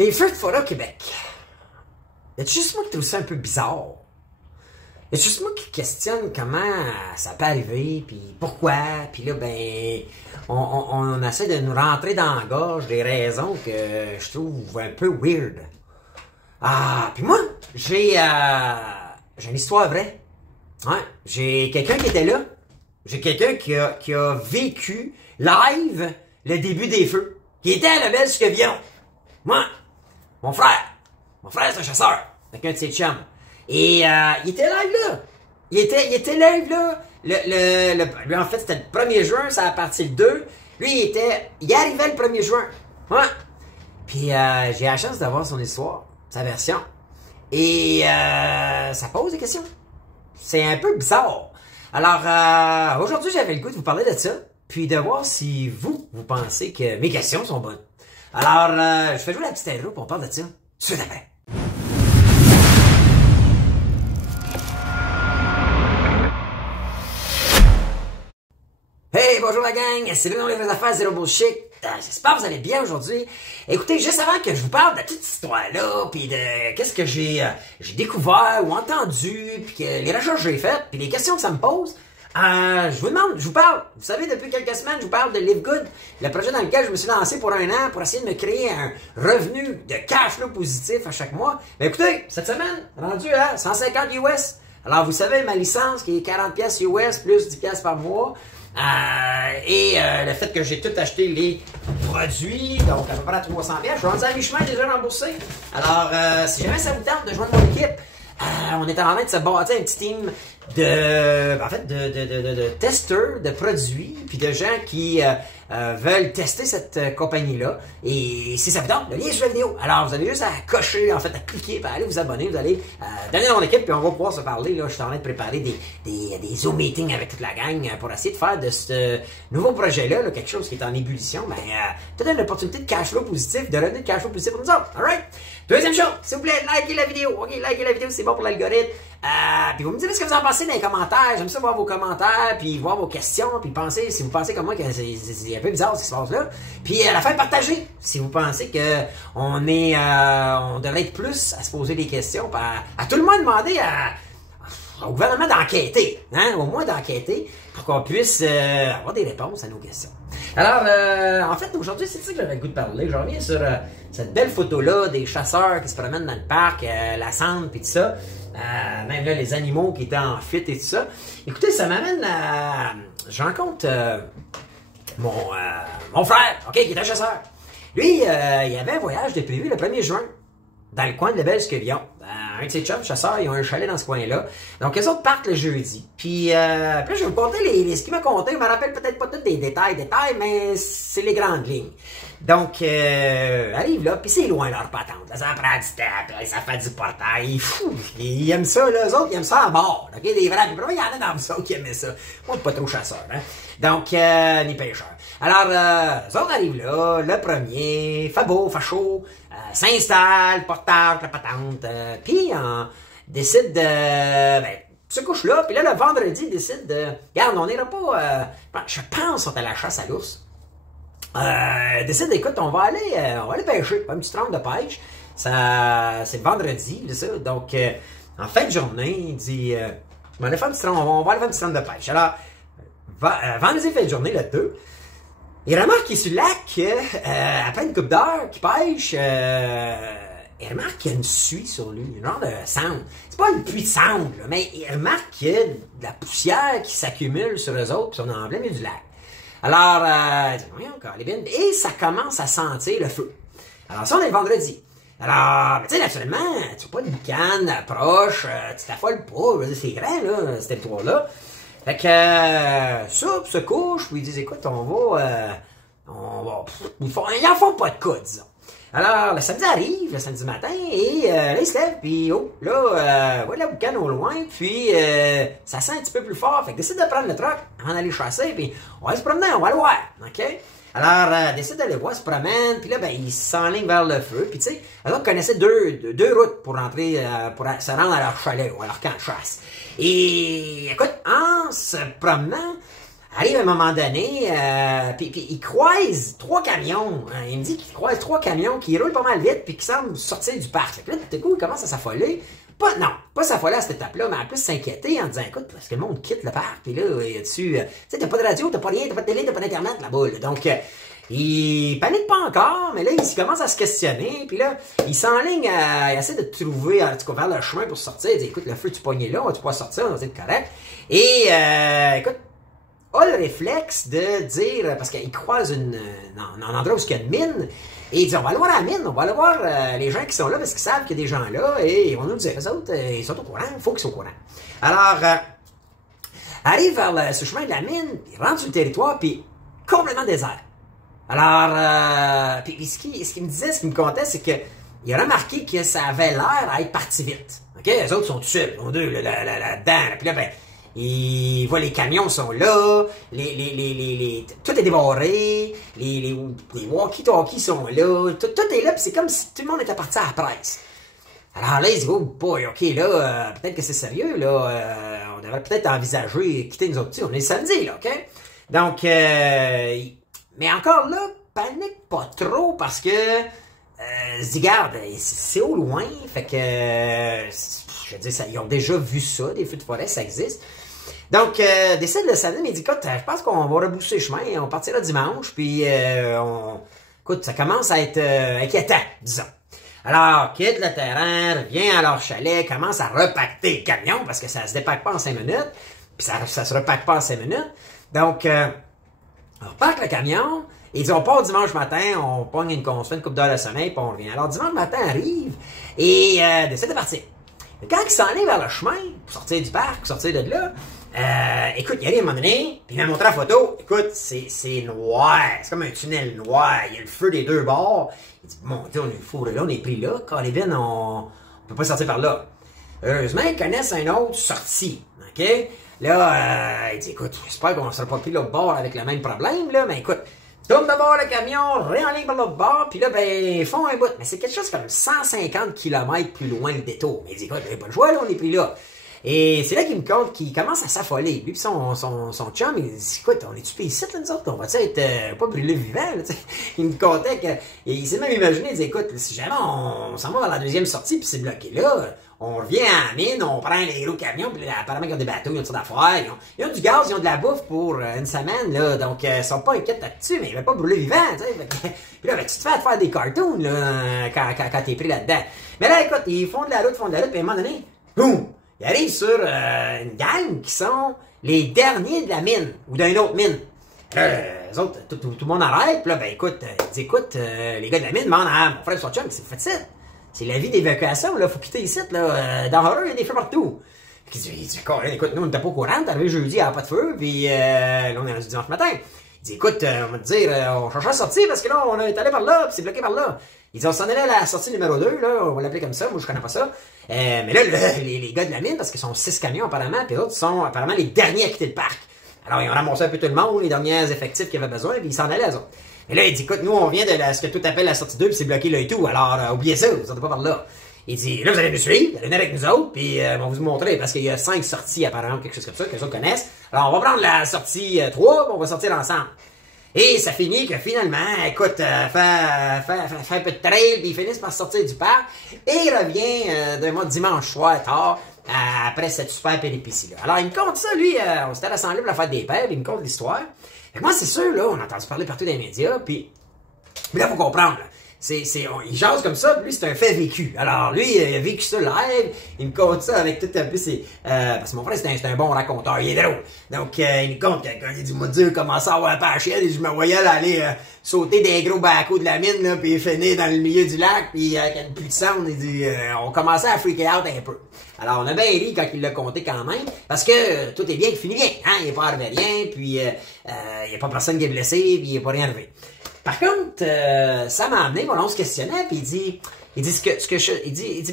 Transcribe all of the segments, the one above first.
Les feux de forêt au Québec. Y a juste moi qui trouve ça un peu bizarre? Y a juste moi qui questionne comment ça peut arriver, puis pourquoi, puis là, ben, on essaie de nous rentrer dans la gorge des raisons que je trouve un peu weird. Ah, puis moi, j'ai une histoire vraie. Ouais, j'ai quelqu'un qui était là. J'ai quelqu'un qui a vécu live le début des feux. Qui était à la belle Suquevion. Moi, mon frère c'est un chasseur. Avec un de ses chums. Et il était live là. Il était live là. Lui, en fait, c'était le 1er juin, ça a parti le 2. Lui, il arrivait le 1er juin. Ouais. Puis j'ai la chance d'avoir son histoire, sa version. Et ça pose des questions. C'est un peu bizarre. Alors, aujourd'hui, j'avais le goût de vous parler de ça, puis de voir si vous pensez que mes questions sont bonnes. Alors, je fais jouer la petite intro, puis on parle de ça tout de suite après. Hey, bonjour la gang, c'est Bruno Les Vraies Affaires, Zéro Bullshit. J'espère que vous allez bien aujourd'hui. Écoutez, juste avant que je vous parle de toute cette histoire-là, puis de qu'est-ce que j'ai découvert ou entendu, puis que les recherches que j'ai faites, puis les questions que ça me pose, je vous parle. Vous savez, depuis quelques semaines, je vous parle de Live Good, le projet dans lequel je me suis lancé pour 1 an pour essayer de me créer un revenu de cash flow positif à chaque mois. Mais écoutez, cette semaine, rendu à 150 US. Alors, vous savez, ma licence qui est 40 pièces US plus 10 pièces par mois. Le fait que j'ai tout acheté les produits, donc à peu près à 300 pièces, je suis rendu à mi-chemin déjà remboursé. Alors, si jamais ça vous tente de joindre mon équipe, on est en train de se bâtir un petit team de testeurs de produits, puis de gens qui veulent tester cette compagnie-là. Et si ça vous tente, le lien est sur la vidéo. Alors, vous avez juste à cocher, en fait, à cliquer, puis à aller vous abonner, vous allez donner à mon équipe, puis on va pouvoir se parler. Là, je suis en train de préparer des Zoom meetings avec toute la gang pour essayer de faire de ce nouveau projet-là quelque chose qui est en ébullition. Peut-être l'opportunité de cash flow positif, de revenu de cash flow positif pour nous autres. Alright? Deuxième chose, s'il vous plaît, likez la vidéo. OK, likez la vidéo, c'est bon pour l'algorithme. Puis vous me direz ce que vous en pensez dans les commentaires. J'aime ça voir vos commentaires, puis voir vos questions, puis penser, si vous pensez comme moi que c'est un peu bizarre ce qui se passe là. Puis à la fin, partagez. Si vous pensez que on devrait être plus à se poser des questions, à tout le monde demander au gouvernement d'enquêter, hein, au moins d'enquêter, pour qu'on puisse avoir des réponses à nos questions. Alors, en fait, aujourd'hui, c'est ça que j'avais le goût de parler. Je reviens sur cette belle photo-là des chasseurs qui se promènent dans le parc, la cendre, puis tout ça. Même là, les animaux qui étaient en fuite et tout ça. Écoutez, ça m'amène à... Je rencontre mon frère, OK, qui est un chasseur. Lui, il avait un voyage de prévu le 1er juin, dans le coin de la belle Suquevion. Un de ses chums chasseurs, ils ont un chalet dans ce coin-là. Donc, eux autres partent le jeudi. Puis je vais vous conter ce qu'il m'a conté. Je me rappelle peut-être pas tous des détails, mais c'est les grandes lignes. Donc, arrive là, puis c'est loin leur patente. Là, ça prend du temps, ça fait du portail. Fou, ils aiment ça, là, eux autres, ils aiment ça à mort. OK, des vrais, il y en a dans vous autres qui aiment ça. Moi, pas trop chasseur, hein. Donc, ni pêcheur. Alors, eux autres arrivent là, le premier, fait beau, fait chaud, s'installe, portage, la patente, puis on décide de se couche là, puis là, le vendredi, il décide de... Regarde, on n'ira pas... je pense qu'on est à la chasse à l'ours. Décide, écoute, on va aller pêcher, un petit trempe de pêche. C'est vendredi, là, ça. Donc, en fin de journée, il dit, on va aller faire un petit trempe de pêche. Alors, vendredi, fin de journée, le 2, il remarque qu'il est sur le lac, après une couple d'heures qu'il pêche, il remarque qu'il y a une suie sur lui, un genre de cendre. C'est pas une pluie de cendre, là, mais il remarque qu'il y a de la poussière qui s'accumule sur eux autres, puis on est en plein milieu du lac. Alors, et ça commence à sentir le feu. Alors, ça, on est le vendredi. Alors, tu sais, naturellement, tu vois pas de boucan approche, tu t'affoles pas, c'est grand, là, ce territoire-là. Fait que, se couche, puis ils disent, écoute, ils en font pas de cas, disons. Alors, le samedi arrive, le samedi matin, et là, il se lève, puis voilà la boucane au loin, puis ça sent un petit peu plus fort. Fait que décide de prendre le truck, en aller chasser, puis on va se promener, on va le voir, OK? Alors, décide d'aller voir, se promène, puis là, il s'enligne vers le feu, puis tu sais, eux autres connaissaient deux routes pour rentrer, pour se rendre à leur chalet, ou à leur camp de chasse. Et, écoute, en se promenant, arrive à un moment donné, puis il croise 3 camions. Hein, il me dit qu'il croise 3 camions qui roulent pas mal vite puis qui semblent sortir du parc. Fait que là, tout à coup, il commence à s'affoler. Pas s'affoler à cette étape-là, mais en plus s'inquiéter en disant, écoute, parce que le monde quitte le parc, puis là, il y a dessus, tu sais, t'as pas de radio, t'as pas rien, t'as pas de télé, t'as pas d'internet là-bas. Là. Donc, il panique pas encore, mais là, il commence à se questionner, puis là, il s'enligne il essaie de trouver, en tout cas, vers le chemin pour sortir. Il dit, écoute, le feu du poignet là, on va pouvoir sortir, on va être correct. Et, écoute, a le réflexe de dire, parce qu'il croise un endroit où il y a une mine, et il dit, on va aller voir la mine, on va aller voir les gens qui sont là, parce qu'ils savent qu'il y a des gens là, et ils vont nous dire, eux autres, ils sont au courant, il faut qu'ils soient au courant. Alors, arrive vers ce chemin de la mine, il rentre sur le territoire, puis complètement désert. Alors, puis ce qu'il me disait, ce qu'il me contait, c'est que il a remarqué que ça avait l'air à être parti vite. OK? Les autres sont tout seuls, les deux là-dedans. Puis là, ben, il voit les camions sont là, tout est dévoré, les walkie-talkies sont là, tout est là, puis c'est comme si tout le monde était parti à la presse. Alors là, il dit, oh boy, ok, là, peut-être que c'est sérieux, là, on devrait peut-être envisager quitter nous autres, on est samedi, là, ok? Donc, mais encore là, panique pas trop, parce que, Zigard, c'est au loin, fait que, je veux dire, ils ont déjà vu ça, des feux de forêt, ça existe. Donc, décide le samedi, mais il dit, écoute, je pense qu'on va rebousser le chemin, on partira dimanche, puis écoute, ça commence à être inquiétant, disons. Alors, quitte le terrain, revient à leur chalet, commence à repacter le camion, parce que ça se dépaque pas en 5 minutes, puis ça se repaque pas en 5 minutes. Donc, on repaque le camion, et il dit, on part dimanche matin, on pogne on se fait une couple d'heures de sommeil, puis on revient. Alors, dimanche matin arrive, et décide de partir. Mais quand il s'en est vers le chemin, pour sortir du parc, pour sortir de là, écoute, il arrive à un moment donné, puis il m'a montré la photo, écoute, c'est noir, c'est comme un tunnel noir, il y a le feu des deux bords. Il dit, mon Dieu, on est fou, là, on est pris là, Carlevin, on peut pas sortir par là. Heureusement, ils connaissent un autre sortie, ok? Là, il dit, écoute, j'espère qu'on ne sera pas pris l'autre bord avec le même problème, là, mais écoute, tourne de bord le camion, réenligne par l'autre bord, puis là, ben, ils font un bout. Mais c'est quelque chose comme 150 km plus loin le détour. Mais il dit, écoute, j'ai pas le choix, là, on est pris là. Et c'est là qu'il me compte qu'il commence à s'affoler. Lui pis son chum, il dit, écoute, on est-tu pris ici, là, nous autres? On va-tu être pas brûlés vivants, là, il me contait que, et il s'est même imaginé, il dit, écoute, si jamais on s'en va vers la deuxième sortie pis c'est bloqué là, on revient à la mine, on prend les gros camions, puis là, apparemment ils ont des bateaux, ils ont toutes sortes d'affaires, ils ont du gaz, ils ont de la bouffe pour une semaine, là, donc ils sont pas inquiets là-dessus, mais ils veulent pas brûler vivants, tu sais. Puis là, ben, tu te fais faire des cartoons, là, quand t'es pris là-dedans. Mais là, écoute, ils font de la route, puis à un moment donné, boum! Ils arrivent sur une gang qui sont les derniers de la mine, ou d'une autre mine. Les autres, tout le monde arrête, puis là, ben écoute, ils disent, écoute, les gars de la mine demandent à mon frère son chum, c'est fait ça. C'est la vie d'évacuation, là, faut quitter ici, là, dans l'horreur, il y a des feux partout. Il dit, écoute, nous, on n'était pas au courant, t'es arrivé jeudi, il n'y avait pas de feu, puis là, on est rendu dimanche matin. Il dit, écoute, on va te dire, on cherche à sortir parce que là, on est allé par là, puis c'est bloqué par là. Il dit, on s'en allait à la sortie numéro 2, là, on va l'appeler comme ça, moi je connais pas ça. Mais là, les gars de la mine, parce qu'ils sont 6 camions apparemment, puis les autres sont apparemment les derniers à quitter le parc. Alors, ils ont ramassé un peu tout le monde, les derniers effectifs qui avaient besoin, puis ils s'en allaient, eux autres. Et là, il dit, écoute, nous, on vient de ce que tout appelle la sortie 2, puis c'est bloqué là et tout, alors oubliez ça, vous sortez pas par là. Il dit, là, vous allez nous suivre, vous allez venir avec nous autres, puis on va vous montrer, parce qu'il y a 5 sorties apparemment, quelque chose comme ça, que les autres connaissent. Alors, on va prendre la sortie 3, puis on va sortir ensemble. Et ça finit que finalement, écoute, fait un peu de trail, puis ils finissent par sortir du parc, et il revient d'un mois dimanche soir tard, après cette super péripétie-là. Alors, il me conte ça, lui, on s'était rassemblés pour la fête des pères, puis il me conte l'histoire. Fait que moi, c'est sûr, là, on a entendu parler partout dans les médias, puis là, faut comprendre, là. Il jase comme ça, puis lui, c'est un fait vécu. Alors, lui, il a vécu ça live, il me conte ça avec tout un peu ses... parce que mon frère, c'est un bon raconteur, il est drôle. Donc, il me conte que quand il dit, mon Dieu, comment ça avoir pas à chienne, et je me voyais là, aller sauter des gros bacos de la mine, là, puis finir dans le milieu du lac, puis avec une pluie de sound, il dit, on commençait à freaker out un peu. Alors, on a bien ri quand il l'a compté quand même, parce que tout est bien qui finit bien, hein, il n'est pas arrivé rien, puis il n'y a pas personne qui est blessé, puis il n'est pas rien arrivé. Par contre, ça m'a amené, on se questionnait, puis il dit,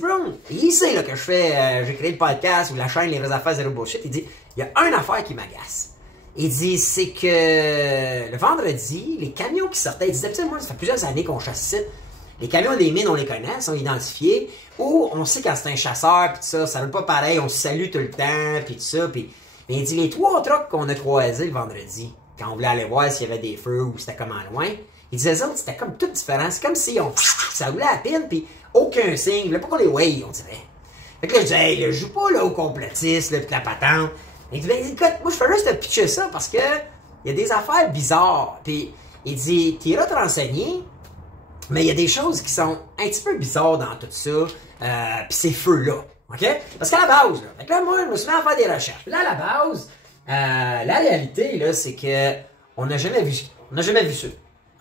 bro, il sait là, que je fais, j'ai créé le podcast ou la chaîne Les Vraies Affaires Zéro Bullshit, il dit, il y a une affaire qui m'agace. Il dit, c'est que le vendredi, les camions qui sortaient, il disait, moi, ça fait plusieurs années qu'on chasse ici. Les camions des mines, on les connaît, sont identifiés, ou on sait quand c'est un chasseur, puis tout ça, ça veut pas pareil, on se salue tout le temps, puis tout ça, puis Mais il dit, les 3 trucks qu'on a croisés le vendredi, quand on voulait aller voir s'il y avait des feux ou c'était comme en loin, il disait, les autres, c'était comme tout différent. C'est comme si ça roulait à peine, puis aucun signe. Là, pas qu'on les way, on dirait. Fait que là, je dis, hey, là, je joue pas là, au complotiste, là, pis la patente. Il dit, ben, écoute, moi, je fais juste te pitcher ça parce que il y a des affaires bizarres. Puis il dit, tu iras te renseigner, mais il y a des choses qui sont un petit peu bizarres dans tout ça, pis ces feux-là. OK? Parce qu'à la base, là, fait que là, moi, je me suis mis à faire des recherches. Puis là, à la base, la réalité, là, c'est que on n'a jamais vu ça.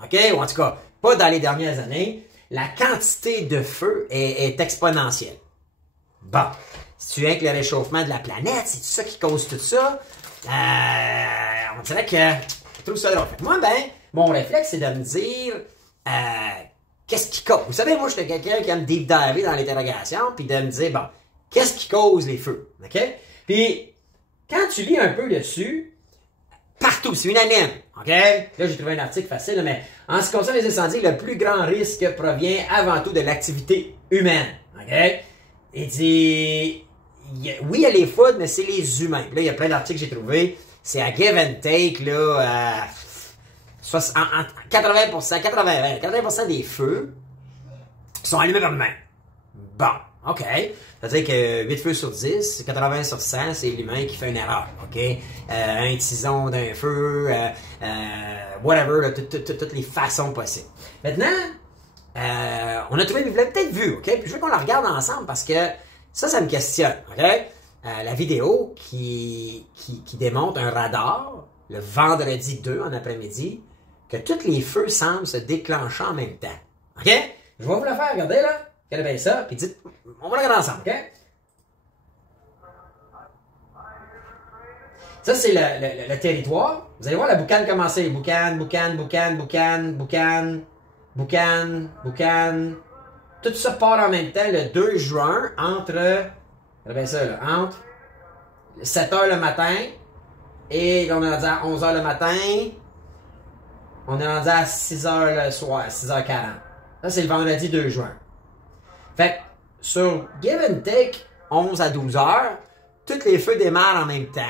OK? Ou en tout cas, pas dans les dernières années. La quantité de feu est exponentielle. Bon. Si tu viens que le réchauffement de la planète, c'est tout ça qui cause tout ça, on dirait que je trouve ça drôle. Fait que moi, ben, mon réflexe, c'est de me dire, qu'est-ce qui cause? Vous savez, moi, je suis quelqu'un qui aime deep diver dans l'interrogation, puis de me dire, bon, qu'est-ce qui cause les feux? OK? Puis, quand tu lis un peu dessus, partout, c'est unanime. OK? Là, j'ai trouvé un article facile, mais en ce qui concerne les incendies, le plus grand risque provient avant tout de l'activité humaine. OK? Il dit, oui, il y a les foudres, mais c'est les humains. Puis là, il y a plein d'articles que j'ai trouvés. C'est à give and take, là, 80% des feux sont allumés par l'humain. Bon, OK. C'est-à-dire que 8 feux sur 10, 80 sur 100, c'est l'humain qui fait une erreur, OK? Un tison d'un feu, whatever, là, toutes les façons possibles. Maintenant, on a trouvé, vous l'avez peut-être vu, OK? Puis je veux qu'on la regarde ensemble parce que ça me questionne, OK? La vidéo qui démontre un radar, le vendredi 2 en après-midi, que tous les feux semblent se déclencher en même temps. OK? Je vais vous la faire, regardez là. Regardez bien ça, puis dites, on va la regarder ensemble, OK? Ça, c'est le territoire. Vous allez voir la boucane commencer. Boucane. Tout ça part en même temps le 2 juin entre, regardez bien ça, là, entre 7h le matin et on est rendu à 11h le matin. On est rendu à 6h le soir, 6h40. Ça, c'est le vendredi 2 juin. Fait que, sur give and take, 11 à 12 heures, tous les feux démarrent en même temps,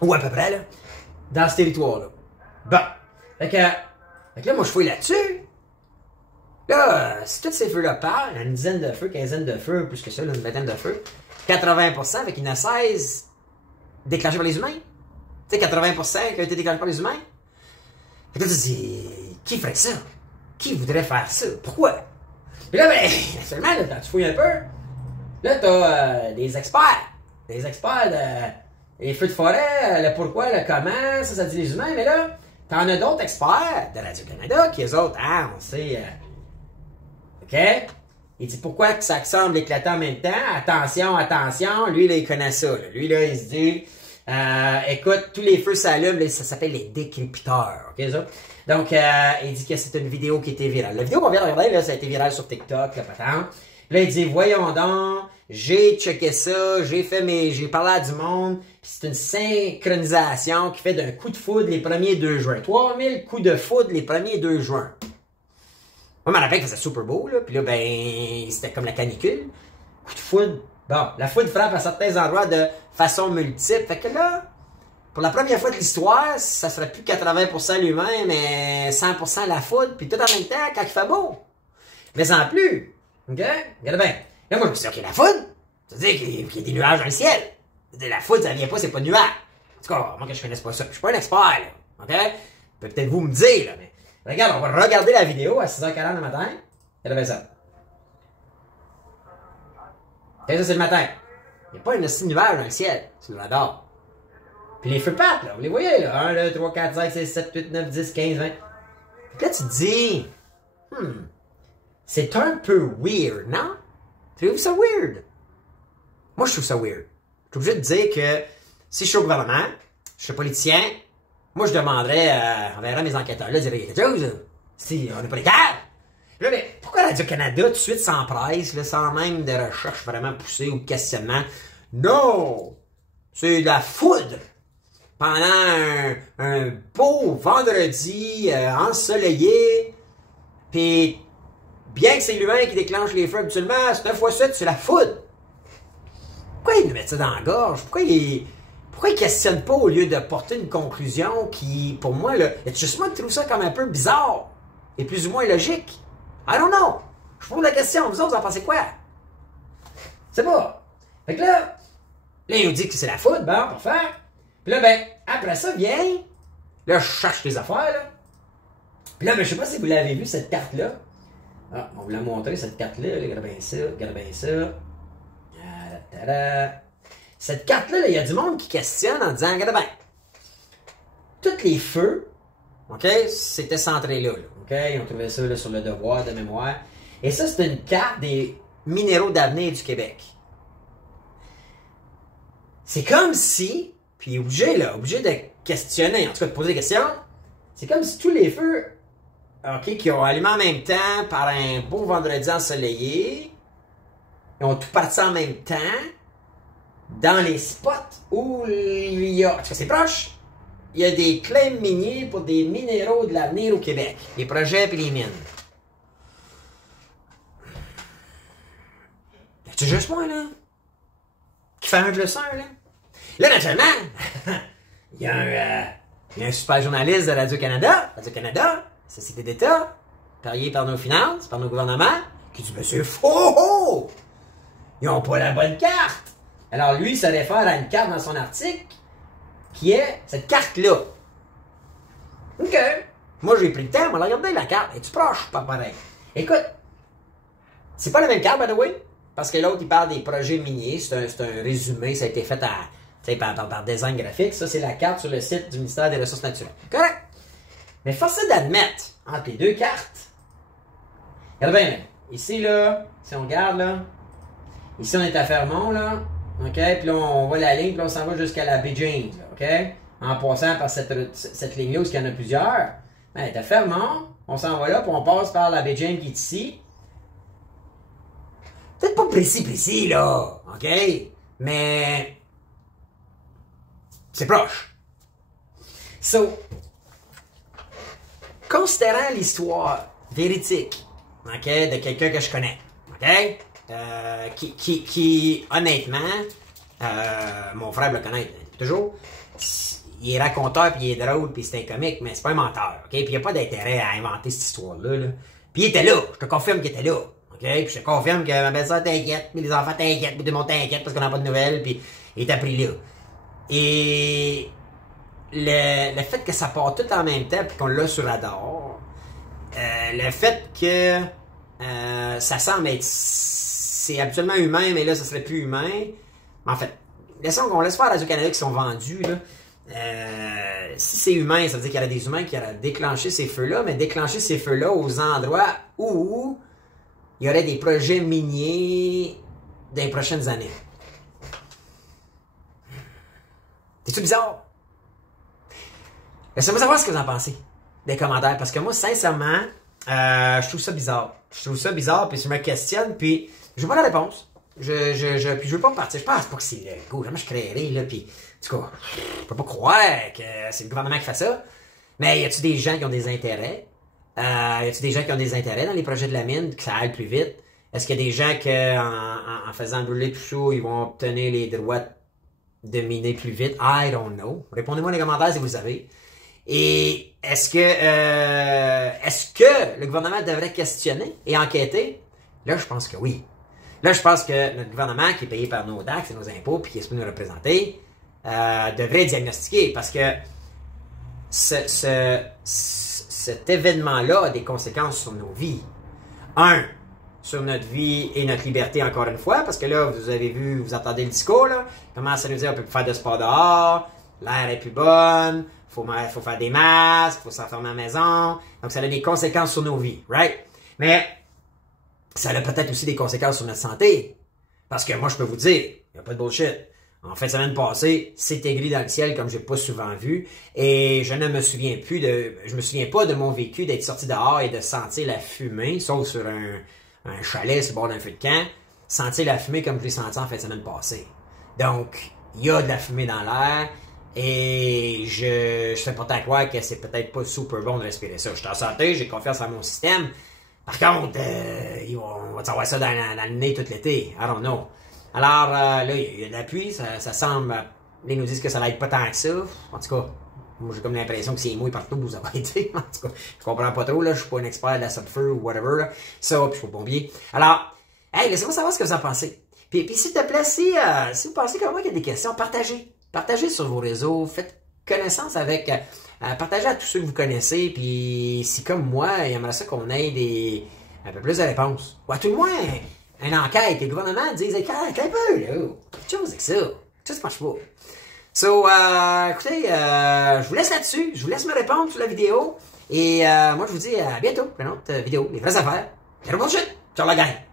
ou à peu près, là, dans ce territoire-là. Bon. Fait que là, moi, je fouille là-dessus. Là, si tous ces feux-là partent, il y a une dizaine de feux, quinzaine de feux, plus que ça, là, une vingtaine de feux, 80%, fait qu'il y en a 16 déclenchés par les humains. Tu sais, 80% qui ont été déclenchés par les humains. Fait que là, tu te dis, qui ferait ça? Qui voudrait faire ça? Pourquoi? Puis là, ben, seulement, là, quand tu fouilles un peu, là, t'as des experts. Des experts les feux de forêt, le pourquoi, le comment, ça dit les humains. Mais là, t'en as d'autres experts de Radio-Canada qui, eux autres, on sait... OK? Il dit pourquoi que ça semble éclater en même temps. Attention. Lui, là, il connaît ça. Là. Lui, là, il se dit... écoute, tous les feux s'allument, ça s'appelle les décrypteurs. OK, ça? Donc, il dit que c'est une vidéo qui était virale. La vidéo qu'on vient de regarder, là, ça a été virale sur TikTok, là, patente. Là, il dit, voyons donc, j'ai checké ça, j'ai parlé à du monde, puis c'est une synchronisation qui fait d'un coup de foudre les premiers 2 juin. 3000 coups de foudre les premiers 2 juin. Moi, je me rappelle que c'était super beau, là, puis là, ben, c'était comme la canicule. Coup de foudre. Bon, la foudre frappe à certains endroits de façon multiple. Fait que là, pour la première fois de l'histoire, ça serait plus 80% l'humain, mais 100% la foudre, puis tout en même temps, quand il fait beau. Mais en plus, OK? Regardez bien. Là, moi, je me suis dit, OK, la foudre, ça veut dire qu'il y a des nuages dans le ciel. Ça veut dire, la foudre, ça vient pas, c'est pas de nuage. En tout cas, moi, que je connaisse pas ça. Je suis pas un expert, là. OK? Peut-être vous me dire, là, mais... Regarde, on va regarder la vidéo à 6h40 le matin. Regardez bien ça. OK, ça, c'est le matin. Il n'y a pas un petit nuage dans le ciel, sur le radar. Puis les feux partent, là, vous les voyez, là. 1, 2, 3, 4, 5, 6, 7, 8, 9, 10, 15, 20. Puis là, tu te dis, c'est un peu weird, non? Trouvez-vous ça weird? Moi, je trouve ça weird. Je suis obligé de dire que si je suis au gouvernement, je suis politicien, moi, je demanderais, enverrais mes enquêteurs là, je dirais quelque chose, si on n'est pas les câbles. Là, mais pourquoi Radio-Canada, tout de suite, s'empresse, là, sans même de recherche vraiment poussée ou de questionnement? Non! C'est de la foudre! Pendant un beau vendredi ensoleillé, puis bien que c'est l'humain qui déclenche les feux habituellement, c'est 9 fois 7, c'est la foudre! Pourquoi ils nous mettent ça dans la gorge? Pourquoi pourquoi ils ne questionnent pas au lieu de porter une conclusion qui, pour moi, là, c'est juste moi qui trouve ça comme un peu bizarre et plus ou moins logique. I don't know. Je pose la question. Vous autres, vous en pensez quoi? C'est pas. Fait que là, il nous dit que c'est la faute, bon, parfait. Puis là, ben, après ça, vient. Là, je cherche les affaires, là. Puis là, ben, je sais pas si vous l'avez vu, cette carte-là. Ah, on vous l'a montré, cette carte-là. Regardez bien ça, regardez bien ça. Cette carte-là, il y a du monde qui questionne en disant, regardez bien, tous les feux, OK, c'était centré là, OK, on trouvait ça là, sur le devoir de mémoire. Et ça, c'est une carte des minéraux d'avenir du Québec. C'est comme si, puis obligé de questionner, en tout cas de poser des questions, c'est comme si tous les feux, OK, qui ont allumé en même temps par un beau vendredi ensoleillé, ils ont tout parti en même temps, dans les spots où il y a, parce que c'est proche, il y a des claims miniers pour des minéraux de l'avenir au Québec. Les projets et les mines. C'est juste moi, là, qui fait un plus un, là. Là, naturellement, il y a un super journaliste de Radio-Canada, Société d'État, payé par nos finances, par nos gouvernements, qui dit, mais c'est faux! Ils n'ont pas la bonne carte! Alors lui, il se réfère à une carte dans son article, qui est cette carte-là. OK. Moi, j'ai pris le temps, on va regarder la carte. Es-tu proche? Pas pareil. Écoute, c'est pas la même carte, by the way, parce que l'autre, il parle des projets miniers. C'est un résumé, ça a été fait par design graphique. Ça, c'est la carte sur le site du ministère des Ressources naturelles. Correct? Mais force est d'admettre, entre les deux cartes, regardez bien, ici, là, si on regarde, là, ici, on est à Fermont, là, OK? Puis là, on voit la ligne, puis là, on s'en va jusqu'à la Baie James, là, OK? En passant par cette ligne-là, où il y en a plusieurs. Ben, t'as Fermont, on s'en va là, puis on passe par la Baie James qui est ici. Peut-être pas précis, là, OK? Mais c'est proche. So, considérant l'histoire véridique, OK, de quelqu'un que je connais, OK? Qui honnêtement, mon frère le connaît toujours, il est raconteur, puis il est drôle, puis c'est un comique, mais c'est pas un menteur, OK? Puis il n'y a pas d'intérêt à inventer cette histoire-là, là. Puis il était là, je te confirme qu'il était là, OK? Puis je te confirme que ma belle-sœur t'inquiète, puis les enfants t'inquiètent, puis tout le monde t'inquiète parce qu'on n'a pas de nouvelles, puis il est appris là. Et le fait que ça part tout en même temps, puis qu'on l'a sur radar, le fait que ça semble être... C'est absolument humain, mais là, ça serait plus humain. Mais en fait, on laisse faire Radio-Canada qui sont vendus, là. Si c'est humain, ça veut dire qu'il y aurait des humains qui auraient déclenché ces feux-là, mais déclencher ces feux-là aux endroits où il y aurait des projets miniers dans les prochaines années. C'est-tu bizarre? Laissez-moi savoir ce que vous en pensez. Des commentaires. Parce que moi, sincèrement, je trouve ça bizarre. Je trouve ça bizarre, puis je me questionne, puis je veux pas la réponse. Puis je veux pas me partir. Je pense pas que c'est le go. Jamais je créerais, là, puis en tout cas, je peux pas croire que c'est le gouvernement qui fait ça. Mais y a-tu des gens qui ont des intérêts? Y a-tu des gens qui ont des intérêts dans les projets de la mine, que ça aille plus vite? Est-ce qu'il y a des gens qui, en faisant brûler tout ça, ils vont obtenir les droits de miner plus vite? I don't know. Répondez-moi dans les commentaires si vous le savez. Et est-ce que le gouvernement devrait questionner et enquêter? Là, je pense que oui. Là, je pense que notre gouvernement, qui est payé par nos taxes et nos impôts, puis qui est supposé nous représenter, devrait diagnostiquer, parce que cet événement-là a des conséquences sur nos vies. Sur notre vie et notre liberté, encore une fois, parce que là, vous avez vu, vous entendez le discours, là, comment ça nous dit on peut plus faire de sport dehors, l'air est plus bonne, faut faire des masques, faut s'enfermer à la maison, donc ça a des conséquences sur nos vies, right? Mais ça a peut-être aussi des conséquences sur notre santé, parce que moi, je peux vous dire, il n'y a pas de bullshit. En fin de semaine passée, c'était gris dans le ciel comme j'ai pas souvent vu, et je me souviens pas de mon vécu d'être sorti dehors et de sentir la fumée, sauf sur un chalet sur le bord d'un feu de camp, sentir la fumée comme je l'ai senti en fin de semaine passée. Donc, il y a de la fumée dans l'air, et je fais pas tant croire que c'est peut-être pas super bon de respirer ça. Je suis en santé, j'ai confiance en mon système. Par contre, on va avoir ça dans le nez tout l'été. I don't know. Alors, là, il y a de la pluie, ça semble Ils nous disent que ça l'aide pas tant que ça. En tout cas, moi j'ai comme l'impression que c'est mouillé partout où ça va été. En tout cas, je comprends pas trop, là. Je suis pas un expert de la feu ou whatever, là. Ça, puis je suis pas pompier. Alors, hey, laissez-moi savoir ce que vous en pensez. Puis s'il te plaît, si vous pensez comme moi qu'il y a des questions, partagez. Partagez sur vos réseaux. Faites connaissance avec... partagez à tous ceux que vous connaissez. Puis si comme moi, il aimerait ça qu'on ait un peu plus de réponses. Ou à tout le moins, une enquête. Et le gouvernement dise, hey, un peu, là. Quelque chose avec ça. Ça se marche pas. So, écoutez, je vous laisse là-dessus. Je vous laisse me répondre sur la vidéo. Et moi, je vous dis à bientôt pour une autre vidéo. Les vraies affaires. Ciao la gang!